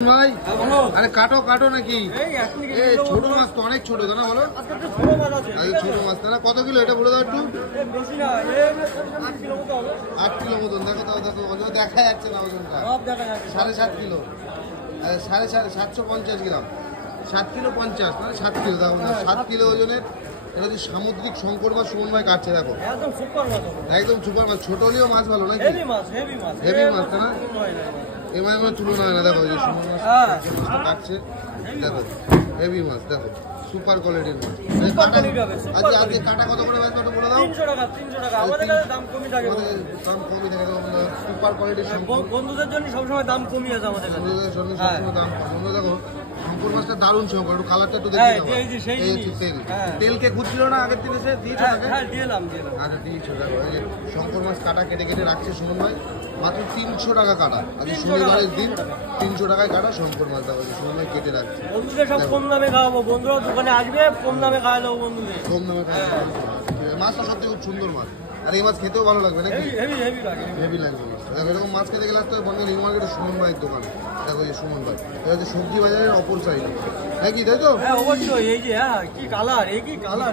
ভাই আরে কাটো কাটো নাকি ছোট মাছ তো অনেক ছোট না বলো ছোট মাছ না কত কিলো এটা বলে দাও একটু 8 কিলো মতন দেখো তাও দেখো দেখা যাচ্ছে না ওজনটা 7.5 কিলো 750 গ্রাম 7 কিলো 50 মানে 7 কিলো দেখো 7 কিলো ওজনের এটা হচ্ছে সামুদ্রিক শঙ্কর মাছ সুমন ভাই কাটছে দেখো একদম সুপার মাছ ছোট হলেও মাছ ভালো নাকি হেভি মাছ তাই না এবার আমার তুলনা হয় না দেখো যে সুমন মাছ কাটছে দেখো হেভি মাছ দেখো সুপার কোয়ালিটির মাছ আজকে কাটা কত করে বেচবে ওটা বলে দাও 300 টাকা আমাদের কাছে দাম কমই থাকে সুপার কোয়ালিটির বন্ধুদের জন্য সবসময় দাম কমই আছে আমাদের কাছে বন্ধুদের জন্য সবসময় দাম বন্ধু দেখো শঙ্কর মাছটা দারুণ শঙ্কর একটু কালারটা একটু দেখি তেলকে খুঁজছিল না আগের দিন এসে দিয়েছো দিলাম আচ্ছা দিয়েছো দেখো এই যে শঙ্কর মাছ কাটা কেটে কেটে রাখছে সুমন ভাই মাত্র 300 টাকা কাটা আজকে শনিবারের দিন 300 টাকায় কাটা শঙ্কর মাছ দেখো সুমন ভাই কেটে রাখছে বন্ধুদের সব কম দামে খাওয়াবো বন্ধুরা দোকানে আসবে কম দামে খাওয়া দেবো বন্ধুদের কম দামে মাছটা সত্যি খুব সুন্দর মাছ আর এই মাছ খেতেও ভালো লাগবে নাকি হেভি লাগবে দেখো এরকম মাছ খেতে গেলে আসতে বন্ধ নিউ মার্কেটের সুমন ভাইয়ের দোকান দেখো এই সুমন ভাই এটা হচ্ছে সবজি বাজারের অপর সাইড নাকি তাই তো অবশ্যই এই যে কি কালার এই কি কালার